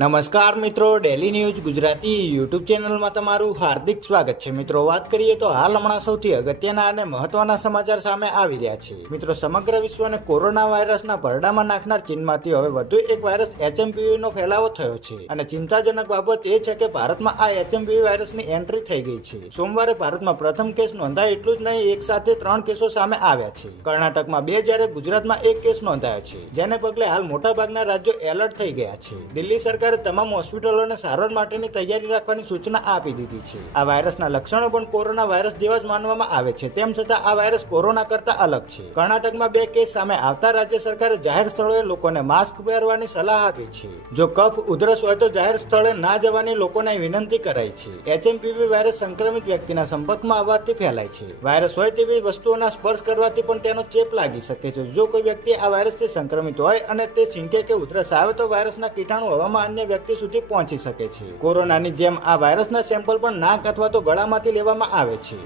નમસ્કાર મિત્રો, daily news Gujarati YouTube ચેનલમાં તમારું હાર્દિક સ્વાગત છે। મિત્રો, વાત કરીએ તો હાલ હમણાં સૌથી અગત્યના અને મહત્વના સમાચાર સામે આવી રહ્યા છે। મિત્રો, સમગ્ર વિશ્વને કોરોના વાયરસના ભરડામાં નાખનાર ચીનમાંથી હવે વધુ એક વાયરસ HMPV નો ફેલાવો થયો છે અને ચિંતાજનક બાબત એ છે કે ભારતમાં આ HMPV વાયરસની એન્ટ્રી થઈ ગઈ છે। સોમવારે ભારતમાં પ્રથમ કેસ નોંધાય એટલું જ નહીં, એક સાથે 3 કેસો સામે આવ્યા છે। કર્ણાટકમાં 2 જ્યારે ગુજરાતમાં 1 કેસ નોંધાયો છે, જેને પગલે હાલ મોટાભાગના રાજ્યો એલર્ટ થઈ ગયા છે। દિલ્હી સરકાર તમામ હોસ્પિટલોને સારવાર માટેની તૈયારી રાખવાની સૂચના આપી દીધી છે। આ વાયરસના લક્ષણો પણ કોરોના વાયરસ જેવા જ માનવામાં આવે છે, તેમ છતાં આ વાયરસ કોરોના કરતા અલગ છે। કર્ણાટકમાં 2 કેસ સામે આવતા રાજ્ય સરકારે જાહેર સ્થળોએ લોકોને માસ્ક પહેરવાની સલાહ આપી છે। જો કફ ઉધરસ હોય તો જાહેર સ્થળે ના જવાની લોકોને વિનંતી કરાઈ છે। HMPV વાયરસ સંક્રમિત વ્યક્તિના સંપર્કમાં આવવાથી ફેલાય છે। વાયરસ હોય તેવી વસ્તુઓના સ્પર્શ કરવાથી પણ તેનો ચેપ લાગી શકે છે। જો કોઈ વ્યક્તિ આ વાયરસથી સંક્રમિત હોય અને તે છીંકે કે ઉધરસ આવે તો વાયરસના કીટાણુ હવામાં અન્ય વ્યક્તિ સુધી પહોંચી શકે છે। કોરોનાની જેમ આ વાયરસના સેમ્પલ પણ નાક અથવા તો ગળામાંથી લેવામાં આવે છે।